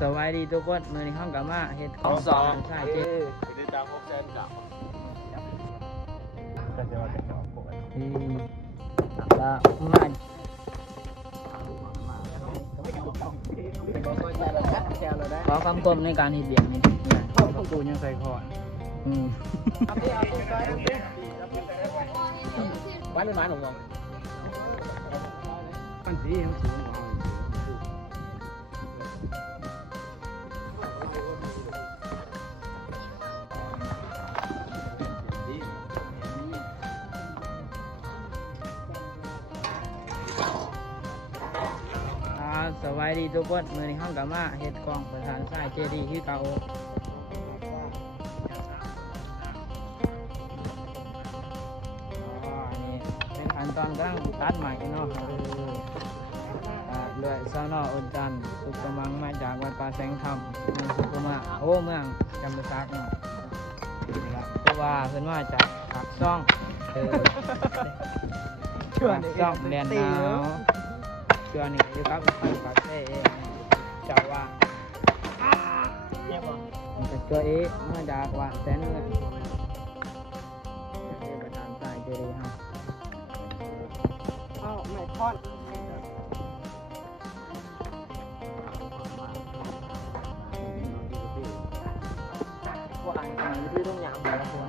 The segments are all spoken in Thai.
สวัสดีทุกคนมื้อนี้เฮาก็มาเฮ็ดของสองใช่เจ๊ ได้ตาม600,000กับก็จะว่าจะจอบปกติ แล้วมาขอคำคมในการเฮ็ดเบียงนี่กูยังใส่คอบ้านเป็นไม้หลงงมันสีมันสูงสวัสดีทุกคนมื้อนี้เฮาก็มาเฮ็ดกล่องประธานสายเจดีย์คือเก่านี่เป็นขั้นตอนกำลังตัดใหม่เนาะด้วยสน.อุดจันทร์สุขมังมาจากวัดป่าแสงธรรมเมืองสุขมาเมืองจำปาสักเนาะเพราะว่าเพิ่นมาจากปากซ่องปากซ่องแดนหนาวเชื่อนี่อยู่กับปากเซ่เจ้าว่ามันจะเชื่อมาจากว่าแสนเงินประธานสายเจดีย์เฮาไม่ทอดว่าอ่านที่ต้องยามแล้วคน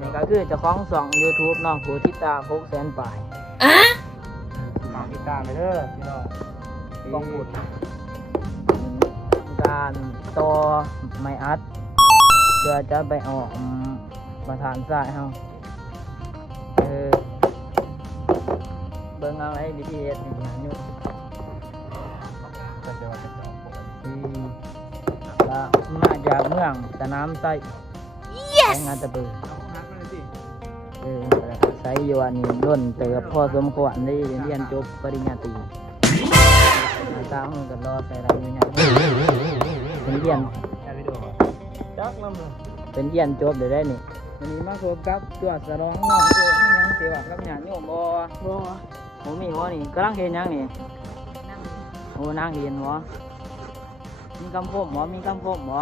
นี่ก็คือเจ้าของสอง YouTube น้องผู้ติดตาม600,000 ปลายฝากติดตามไปเด้อพี่น้องต้องพูดการต่อไม้อัดเพื่อจะไปออกประธานสายเฮาเบิ่งเอาไอ้วิธีเฮ็ดนี่นะอยู่ก็จะว่าจะจอบปกติแล้วมาจากเมืองสนามไส้งานตะเบือใช้อยู่อันนี้ด้นเติบพอสมควรได้เรียนจบปริญญาตรีตามกันรอใส่อะไรอยู่เนี่ยเป็นเรียนจักน้ำเลยเป็นเรียนจบเดี๋ยวได้นี่วันนี้มาพบกับตัวสร้องน้องโอ้ยังเสียกับหยาดโยมบ่โอ้มีบ่นี่กำลังเห็นยังนี่โอ้นั่งเห็นบ่มีคำพมบ่มีคำพมบ่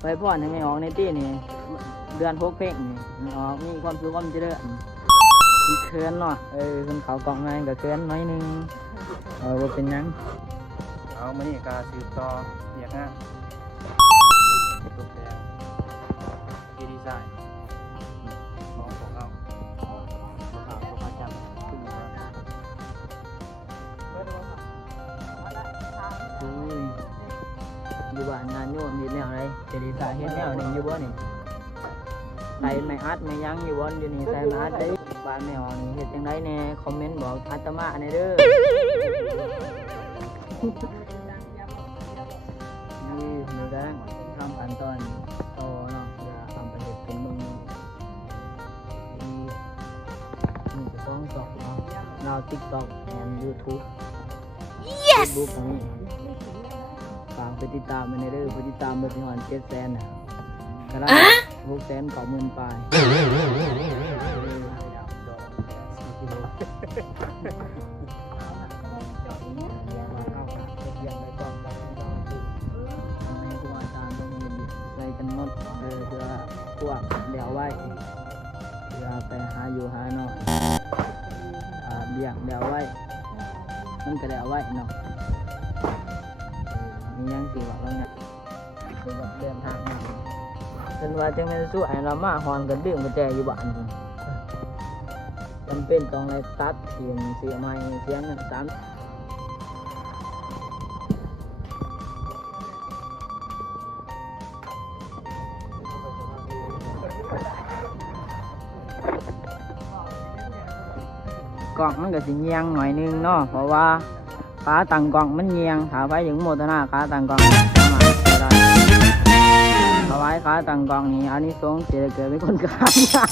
ไปพ่อยังไม่ออกในตีนี่เดือน6 เพลงนี่ออกมีความสุขความเจริญที่เคินเนาะคนเขากล่องงานกับเคินน้อยนึงว่าเป็นยังเอามานี่การสืบต่อเรียกงานตกแต่งที่ดีไซน์ของเราตัวพระจันทร์ขึ้นมาอยู่บ้านงานโยมมีแนวอะไรจะดีสายเฮ็ดแนวนี้อยู่บ่นี่ใส่ไม่อัดไม่ยั้งอยู่บ่อยู่นี่ใส่ไม่อัดได้บ้านไม่ออกนี่เฮ็ดจังไดแน่คอมเมนต์บอกอาตมาแน่เด้อนี่กำลังทำขั้นตอนต่อเนาะเพื่อทำไปเฮ็ดเป็นมึงนี่จะฟ้องสอบเนาะเรา TikTok แอน YouTube Facebook ตรงนี้ฝากไปติดตามมันในเรื่องไปติดตามเบอร์ที่หอน700,000น่ะกระไร690,000 ปลายใส่กันนดเพื่อพวกเดี๋ยวไว้เพื่อไปหาอยู่หาเนาะเบี่ยงเดี๋ยวไว้มันก็เดี๋ยวไว้เนาะยังสิว่าเราเนี่ยคือแบบเดินทางมาจนว่าจังแม่นสู้ไอ้เรามาหอนกันดึงมาแจอยู่บ้านจำเป็นต้องเลยตัดเสียงเสียไม้เสียง3กล่องมันก็สิเงียงหน่อยนึงเนาะเพราะว่าขาตั้งกล่องมันเงียงถาไว้ถึงโมตนาขาตั้งกล่องถวายขาตั้งกล่องนี่อันนี้สงเสียเกิดเป็นคนขายา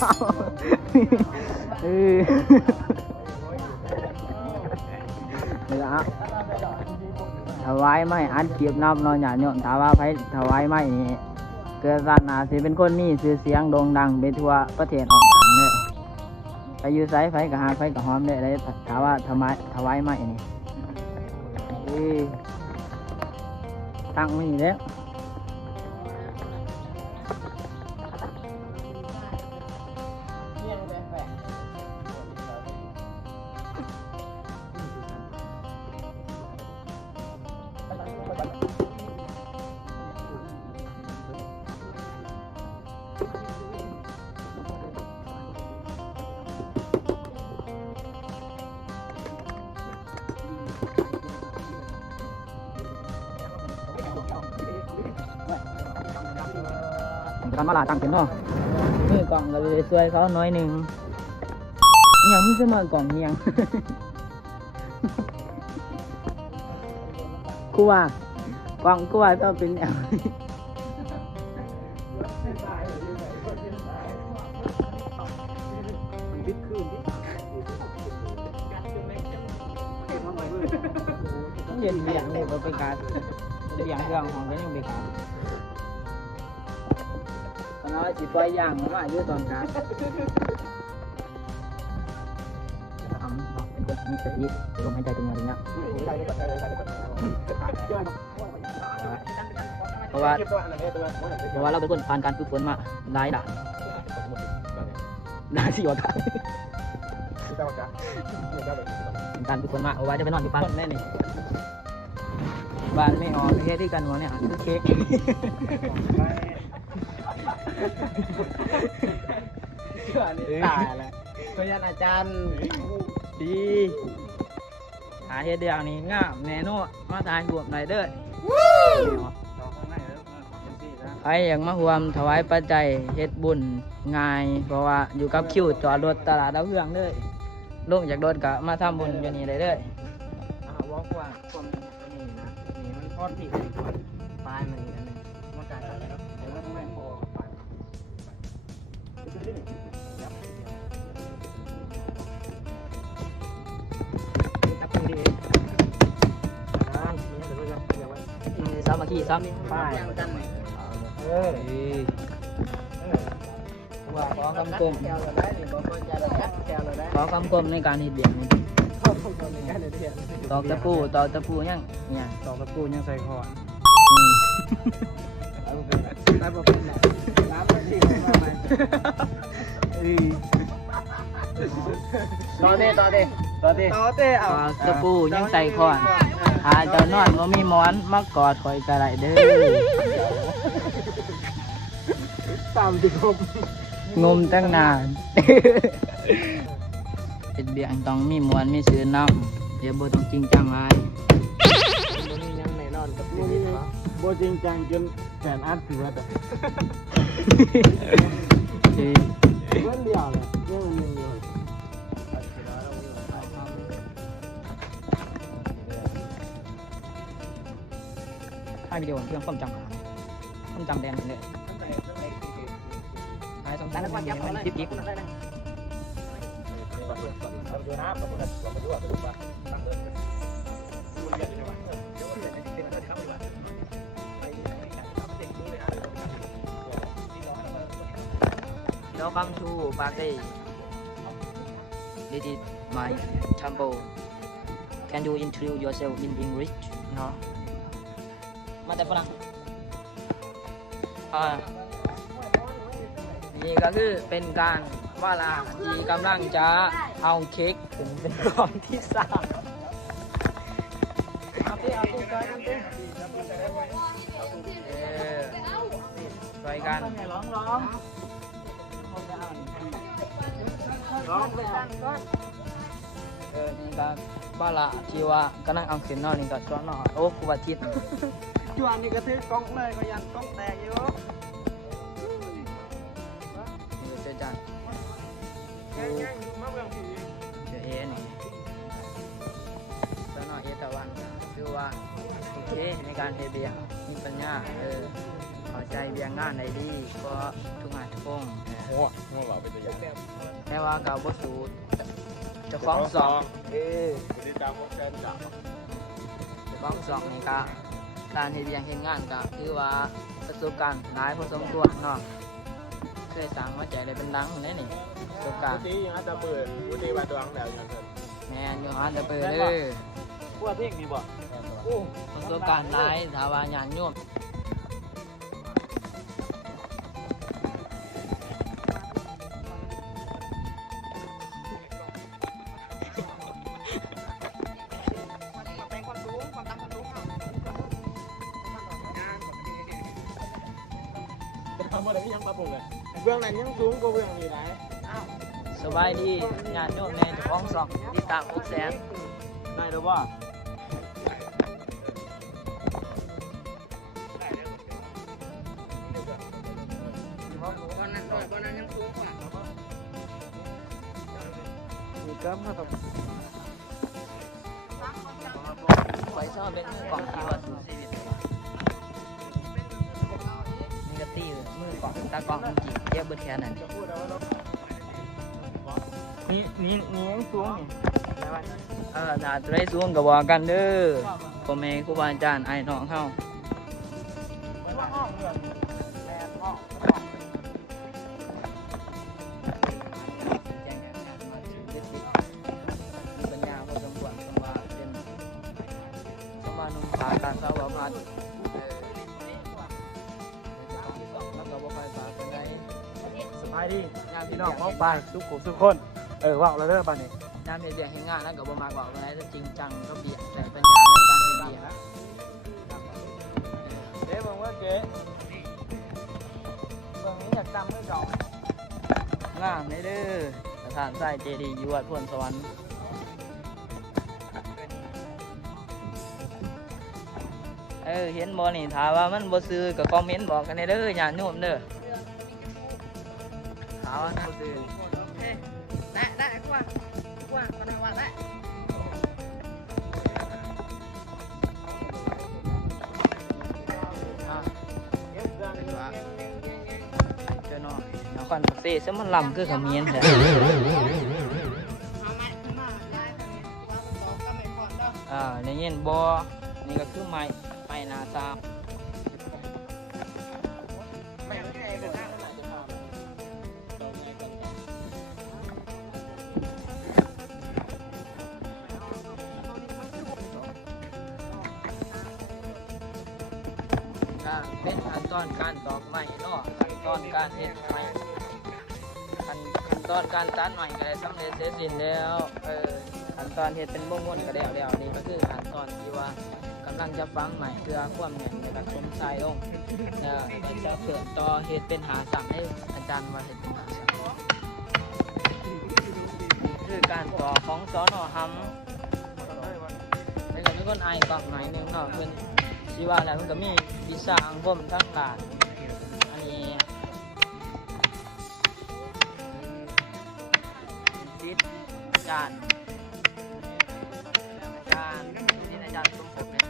วถวายไม่อัดเก็บนับนอนหยาดโยนถาว่าไผถวายไม่นี่เกิดศาสนาสิเป็นคนมีชื่อเสียงโด่งดังไปทั่วประเทศออกต่างเลย ไปอยู่ไสไฟกับหาไฟกับหอมได้เลยถามว่าถวายไหมนี่ตั้งไว้นี่แล้วการมาลาตั้งเป็นเนาะนี่กล่องก็เลยช่วยเขาน้อยหนึ่งยังไม่ใช่มากล่องเนียง กูว่ากล่องกูว่าต้องเป็นแนวเย็นเบียงเลยบริการเบียงเครื่องของก็ยังบริการตอนนั้นสิปล่อยย่างมาอยู่ตอนกลางทำเป็นคนมีสติลมหายใจตรงนี้นะเพราะว่าเราเป็นคนผ่านการฝึกฝนมาหลายด่านสิวกันการฝึกฝนมาเอาไว้จะไปนอนอยู่บ้านแม่นี่บ้านไม่ออกแค่ที่กันหัวเนี่ยคือเค้กตายแล้วพยานอาจารย์ดีหาเฮ็ดเดียวนี้งามแน่นอนมาทานบวกหน่อยเด้อใครอยากมาร่วมถวายปัจจัยเฮ็ดบุญง่ายเพราะว่าอยู่กับคิวจอดรถตลาดดาวเรืองเลยลงจากรถก็มาทำบุญอยู่นี่เลยวอล์กว่าความนี่นะนี่มันทอดที่ปลายมันอันนึงมาการอะไรเนาะแต่ว่าต้องแม่นพอปลายสามัคคีซ้ำป้ายว่าขอคำกลมขอคำกลมในการเฮ็ดเบียงตอกตะปูยังเนี่ย ตอกตะปูยังใส่คอน ต่อเต้เอาตะปูยังใส่คอนหาเจ้านอนว่ามีหมอนมากอดคอยกระไรเด้องมตั้งนานเป็นเบียงต้องมีมวนมีซื้อน้ำเดี๋ยวโบต้องจริงจังไรโบจริงจังจนแขนอัดถือว่าแต่เมื่อเดียวเลยเรื่องนึงเลยถ่ายวิดีโอเรื่องความจำแดงเลยถ่ายสองแต่ละวันมันจิ๊บWelcome to party. This is my temple. Can you introduce yourself in English? No. มาแต่ฝรั่งนี่ก็คือเป็นการว่าลาที่กำลังจะเอาเค้กถึงเป็นก้อนที่สามไปกันร้องนี่ก็บ้าละที่ว่ากำลังเอาขึ้นนอนนี่ก็ช่วงนอนโอ้กูบาทิตจวนนี่ก็ซื้อกล้องเลยก็ยันกล้องแตกอยู่นี่เจ๊จันเจ๊เอนี่ช่วงนอนเอตะวันคือว่าโอเคในการเฮเบียมีปัญญาเข้าใจเบียงงานได้ดีก็ทุกงานทุกวงแม้ว่าเก่าบ่สูตรจะฟ้องสองจะฟ้องสองนี่ก็การเฮ็ดเวียงเฮ็ดงานก็คือว่าประสบการณ์หลายพอสมควรเนาะเคยสั่งมาใจได้เป็นดังได้นี่ สบการ ปกติยังอาจจะเปิดปกติบาดวงแล้วอย่างเช่น แม่นอยู่หาแต่เปิดเด้อ พวกเพ่งมีบ่โอ้ ประสบการณ์หลายถ้าว่าญาติโยม ทำอะไรที่ยังปรับปรุงเลยเบื้องนั้นยังสูงกว่าเบื้องนี้ไหน สบายดีญาติโยมแม่เจ้าของสองติดตาม600,000 ได้หรือว่า มีกล้ามมาตบ ไว้ชอบเป็นมือกล่องที่ว่าสู้ชีวิตนี่ก็ตีมือกล่องตากล่องมันจีบเจ็บเบิดแค่นั้น นี่ยังสูงนี่ ถ้าจะได้สูงก็ว่ากันเด้อพ่อแม่ครูบาอาจารย์ไอ้น้องเฮาแจ้งอย่างนั้นมาถึงเด็ดสิมีปัญญาพอสมควรสมว่าเป็นสมว่านุ่มผาการสาวพัดแล้วก็บ่ค่อยฝากกันได้ สบายดี งาน พี่ พี่ น้ น้ อ อง ง มอ มอง ง ไป ไป ทุกคนว่าวแล้วเด้อบ้านนี้ งานเฮ็ดเบียกให้งานแล้วก็บ่มากกว่ากันได้จริงจังก็เบียกแต่ปัญญาในการเฮ็ดเบียก เจ๊บอกว่าเจ๊ตรงนี้อยากจำไม่จอง งามเลยเด้อสถานทรายเจดีย์อยู่วัดพวนสวรรค์เห็นบ่นี่ถ้าว่ามันบ่ซื้อก็คอมเมนต์บอกกันเด้อญาติโยมเด้อถ้าว่ามันบ่ซื้อ ได้กว่าก็ได้ว่าได้ อ่ะเจ้าน้องนครปักเซ่ซึ่งมันลำคือเขมิ้นแท้ เอาไม้ขึ้นมาได้ทางนี้ว่าต่อก็ไม่พอเด้อ ในเย็นบ่นี่ก็คือไม้นาซาม ไม่ใช่เป็นหน้าขนาดจะทำตรงไงกัน ก็เป็นขั้นตอนการตอกไม้เนาะขั้นตอนการเฮ็ดไม้ขั้นตอนการตัดไม้ก็ได้สำเร็จเสร็จสิ้นแล้วขั้นตอนเฮ็ดเป็นวงวนก็แล้วนี่ก็คือขั้นตอนที่ว่ากำลังจะฟังไม้เพื่อความแน่นในการสมทรายลงก็จะเกิดต่อเฮ็ดเป็นหาสั่งให้อาจารย์ว่าเฮ็ดเป็นหาสั่งคือการก่อของสนหำแล้วก็มีคนอายกล่องหน่อยหนึงเนาะเพิ่นสิว่าแล้วมันก็มีวิชาอังคมทั้งหลายอันนี้จิตอาจารย์นี่อาจารย์สมภพเนี่ย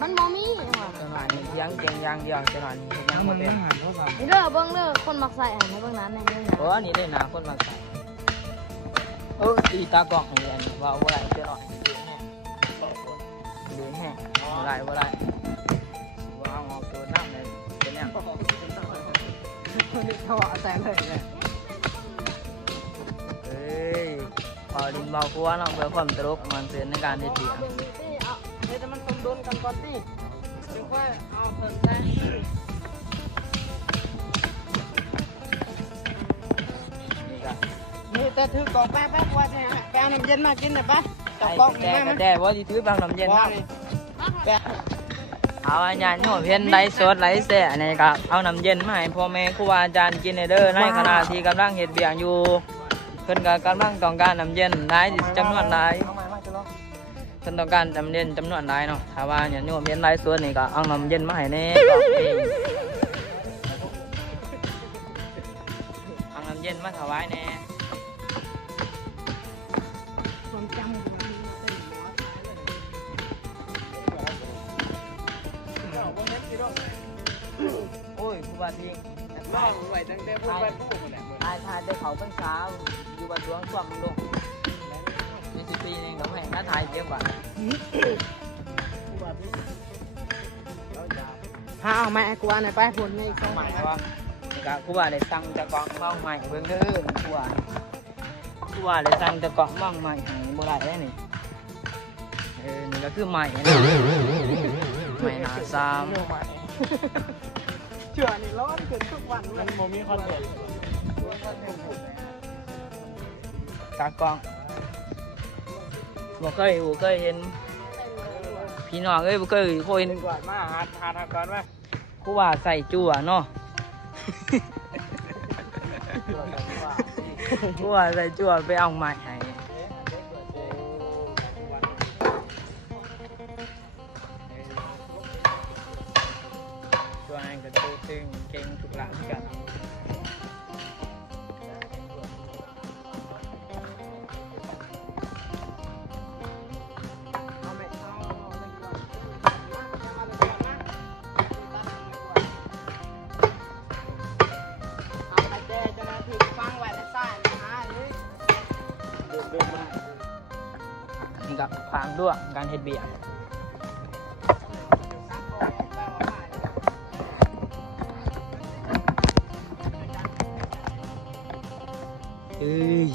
มันบ่มีว่ะ จังหวะนี้เลี้ยงเก่งอย่างเดียวจังหวะนี้เฮ็ดหยังบ่เป็น นี่เด้อเบิ่งเด้อคนมักใส่ให้เบิ่งนั้นในเบิ่งนั้น เพราะว่านี่ได้หนาคนมาใส่ตีตากล้องนี่อันนี้ว่าบ่ได้เจ้าหน่อยดูแห้งบ่ได้ว่าเอาออกตัวน้ำเลยเป็นหยัง เขาว่าแต่เลยเนี่ย เอ้ยพอดินเบาครัวเนาะเพื่อความตลกมันเป็นในการเฮ็ดเบียง เดี๋ยวมันต้องโดนกันก่อนติถึงค่อยเอาเพิ่นใส่ นี่ก็ นี่แต่ถือกล่องแป๊บว่าใช่แป๊บน้ำเย็นมากินน่ะปะจับ ไอ้ กล่อง แต่ มา ก็ มา แต่ว่าสิถือบางน้ำเย็น ว่า เนาะ นี่แป๊บ เอาอันญาติโยมเห็นไลฟ์สดไลฟ์แซ่อันนี้ก็เอาน้ำเย็นมาให้พ่อแม่ครูบาอาจารย์กินเด้อในขณะที่กำลังเฮ็ดเบียงอยู่เพิ่นก็กำลังต้องการน้ำเย็นหลายจำนวนหลาย เอาใหม่มาจะลอง เพิ่นต้องการน้ำเย็นจำนวนหลายเนาะถ้าว่าญาติโยมเห็นไลฟ์สดนี่ก็เอาน้ำเย็นมาให้แน่ก็เองเอาน้ำเย็นมาถวายแน่ ความจำของมันเต็มหัว โอ้ยครูบาทิ้ง บ้าไว้ตั้งแต่พูดไปพูดหมดแหละ อายทานได้เขาพรรษาอยู่บัดหลวงช่วงลงใน10 ปีนึงก็ให้มาถ่ายเก็บไว้ หาเอาไม้กูอันไหนไปผลนี่อีก เอาใหม่ว่าก็กูว่าได้สั่งจะกล่องมาใหม่เบิ่งเด้อกูว่าได้สั่งจะกล่องมาใหม่บ่ได้แล้วนี่นี่ก็คือใหม่นะใหม่หาซ้ เชื่อนี่ร้อนเกินทุกวันมันโมมีคอนเสิร์ต ำกากล่องบ่เคยเห็นพี่น้องบ่เคยเห็น ก่อนมาหาก่อนมา กูว่าใส่จั่วเนาะ กูว่าใส่จั่วไปเอาใหม่ให้ตัวนั้นก็ตัวตึงเก่งทุกหลังกันนี่กับความด้วงการเฮ็ดเบียร์เอ้ย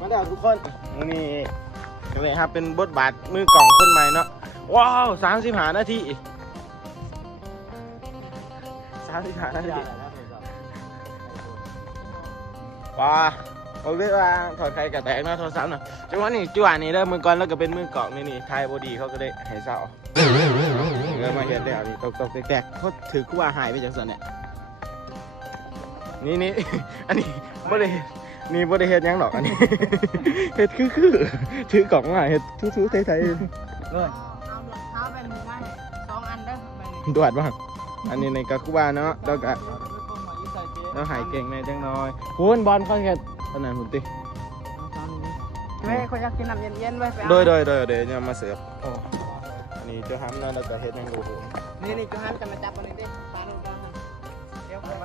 มาเดี๋ยวทุกคนนี่นี่ครับเป็นบทบาทมือกล่องคนใหม่เนาะว้าว35 นาที35 นาทีว้าผมเรียกว่าถอดไข่กระแตกเนาะโทรศัพท์เนาะจังหวะนี้จังหวะนี้เด้อมือก่อนแล้วก็เป็นมือกล่องนี่ไทยบอดีเขาก็ได้ให้เศร้าก็มาเห็นแล้วนี่ตกแตกเขาถือกูว่าหายไปจากส่วนเนี่ยนี่ อันนี้บ่ได้นี่บ่ได้เฮ็ดหยังหรอกอันนี้ เฮ็ดคือถือกล่องมาเฮ็ดทูๆไทย เลย เอาดวงเท้าเป็นมือไม้2 อันเด้อไปนี่ ๆตรวจบ้างอันนี้ในกะคุบาเนาะแล้วก็เราหายเก่งในจังน้อยพูนบอลเขาเฮ็ดขนาดหุ่นติ แม่เขาอยากกินน้ำเย็นๆไว้ไป โดยเนี่ยมาเสิร์ฟอันนี้เจ้าห้ำนั่นแล้วก็เฮ็ดยังดูโห นี่จูฮันจะมาจับมันดิปลาโนกาเดี๋ยวไป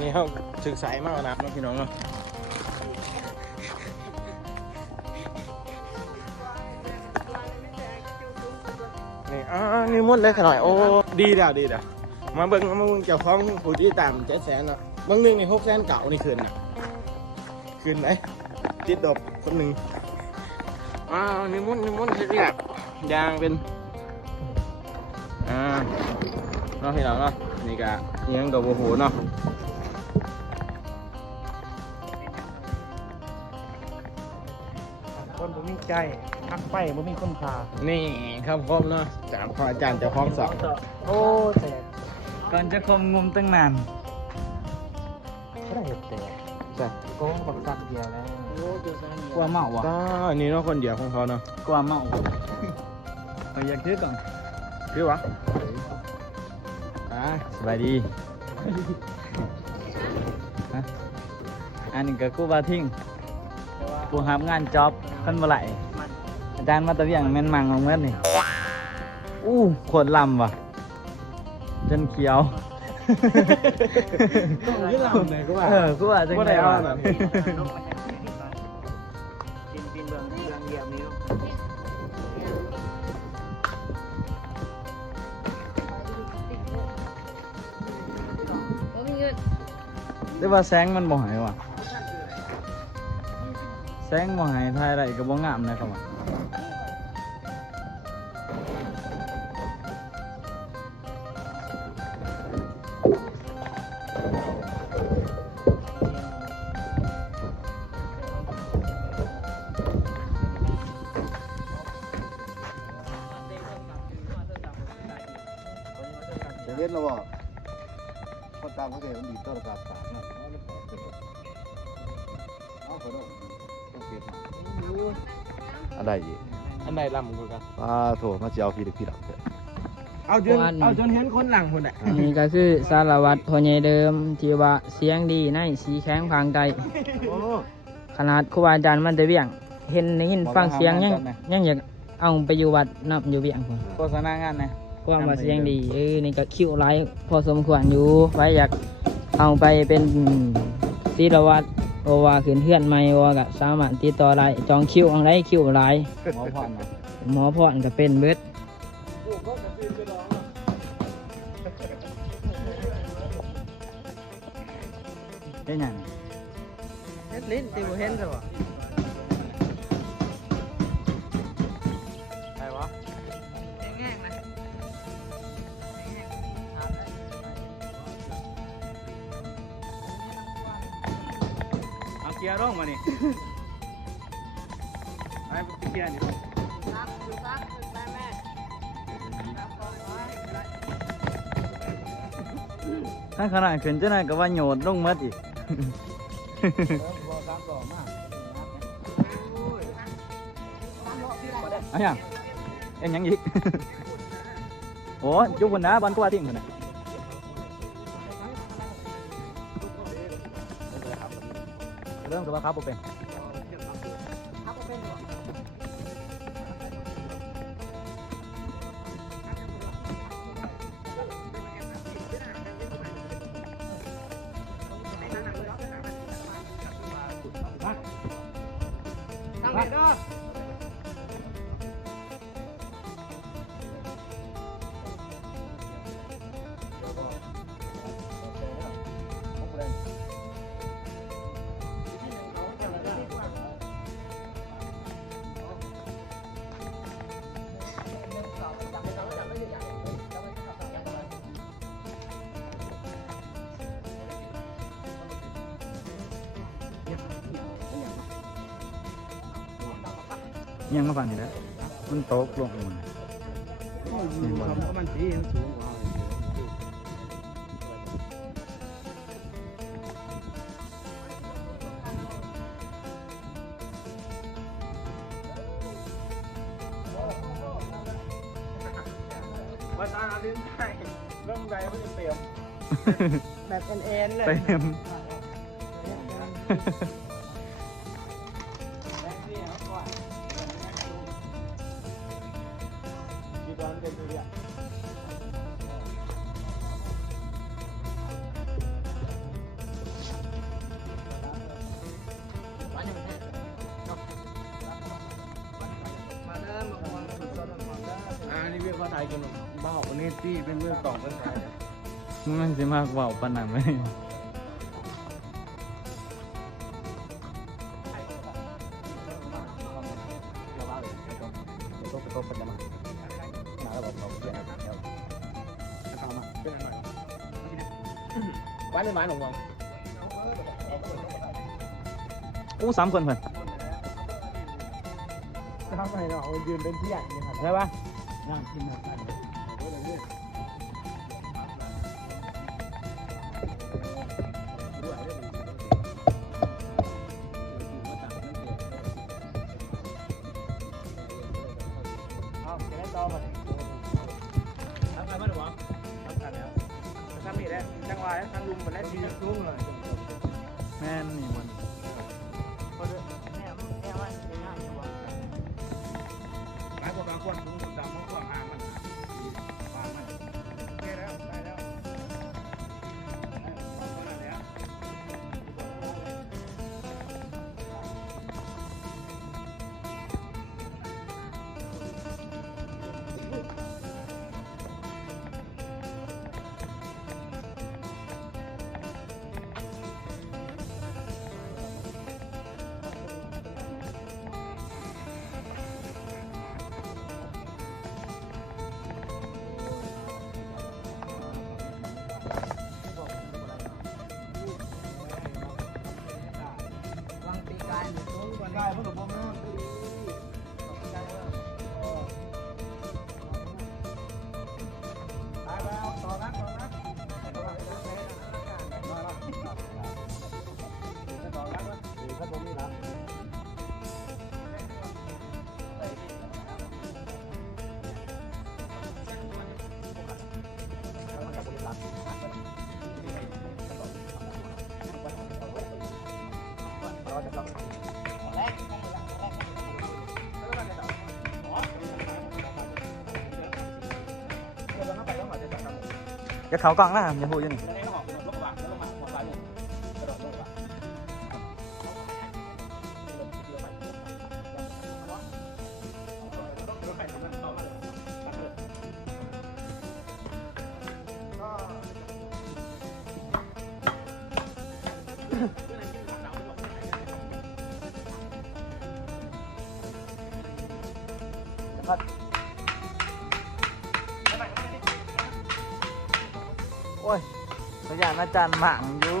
นี่เขาศึกษามากนะน้องพี่น้องเนาะนี่นี่มุดเลยขน่อยโอ้ดีแล้วมาเบิ่งเจ้าของผู้ที่ตาม700,000เนาะบางนึงนี่600,000เก่านี่คืนน่ะคืนไหนติดดอกคนหนึ่งนี่มุดเฮ็ดเรียกยางเป็นน้องพี่น้องเนาะนี่ก็ยังกับโอ้โหเนาะ คนบ่มีใจพักไปบ่มีคนพา นี่ครับผมเนาะจากพระอาจารย์เจ้าของสอน โอ้แต่ ก่อนจะคมงมตั้งนาน ก็ได้เห็ดแต่ ใช่ ก็บักสักเดียวแล้ว กลัวเมาวะ ก็นี่เนาะคนเดียวของเขาเนาะ กลัวเมาเขาอยากซื้อก่อน คือวะสบายดีฮะอันนี้ก็กู้บาทิ้งกูหางานจ็อบขึ้นมาไหลอาจารย์มาตะเวียงแม่นมังลงเมื่อนี่โคตรลำว่ะจนเขียว ต้องยืดลำเลยก็ว่า กูว่าจังไงวะ กินเบื้องเยี่ยมนิ้ว หรือว่าแสงมันบ่หายว่ะแสงบ่หายถ่ายอะไรก็บ่งามนะครับว่ะจะเล่นแล้วว่าคนตามเขาเสียมันดีต่อระดับสามนะเอาขอโทษต้องเปลี่ยนอะไรอีก อันใดลำกูกัน โถมาเจียวพี่หลักเลย เอาจนเห็นคนหลังคนไหน นี่ก็คือสารวัตรพ่อใหญ่เดิมที่ว่าเสียงดีในสีแข็งพังไกลขนาดครูบาอาจารย์มันจะเบี่ยงเห็นได้ยินฟังเสียงยังอยากเอาไปอยู่วัดนับอยู่เบี่ยงผมโฆษณางานนะความว่าเสียงดีนี่ก็คิวไลฟ์พอสมควรอยู่ไว้อยากเอาไปเป็นศิลวัตรโอว่าขึ้นเพื่อนใหม่ว่าก็สามารถติดต่อได้จองคิวเอาได้คิวไลฟ์หมอพรก็เป็นเบิดเป็นหยัง เฮ็ดลิ้นตีบ่เห็นซะบ่ ใครวะ แง่งนะ เอาเกียร์ร่องมานี่ไอ้เกียร์นี่ ซักไปแม่ ถ้าขนาดขึ้นจะน่าก็ว่าโยดลงมัดอีก เอาอย่างเอ็นยังอีก โอ้จุกคนนะบอลก็ว่าทิ้งคนนะเรื่องตัวครับผมเป็นตั้งเด็ดเด้อ ยังมาฝันอยู่แล้วมันโต๊ะลงมา มันสีสูงกว่าภาษาลิ้นไทยเรื่องใดเขาจะเตรียม แบบเอ็นๆเลย ไปเอ็ม มาเริ่มมาความสุดยอดของเด้อ นี่เวียนภาษากินบ้าคนนี้ที่เป็นมือกล่องภาษา มันสิมากเบาปานนั้นไหม บ้านเลยไม้หลงวัง อู้3 คนเพิ่น ทำไมเรายืนเป็นเพี้ยนนี่ครับ ใช่ปะ นั่งกินแบบนั้น เอาจะได้ต่อมาเลย ทำไงบ้างหลวง ทำกันแล้วทำนี่แหละจังหวะแล้วทางลุงหมดแล้วดีลุงเลย แม่นนี่มัน เนี่ยว่าง่ายอยู่บ่ หลายคนบางคนถุงดำมันขวางหางมันวางมัน ได้แล้วได้แล้ว วางปีกายอยู่ตรงก่อนได้เพราะผมนะไปแล้วต่อนะต่อนะต่อนะถ้าผมนี่นะ จะเขากล่องนะอย่าพูดอยู่นี่โอ้ยพยานอาจารย์หมั่งอยู่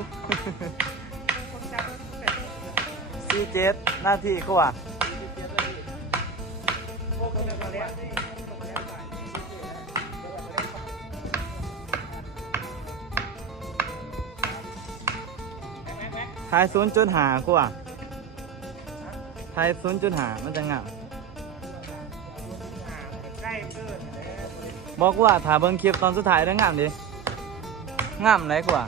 47 นาทีกว่าทาย0.5กว่าทาย0.5มันจะงาม ใกล้เกิน บอกว่าถ้าเบิ่งคลิปตอนสุดท้ายได้งามดิงามไหนกว่า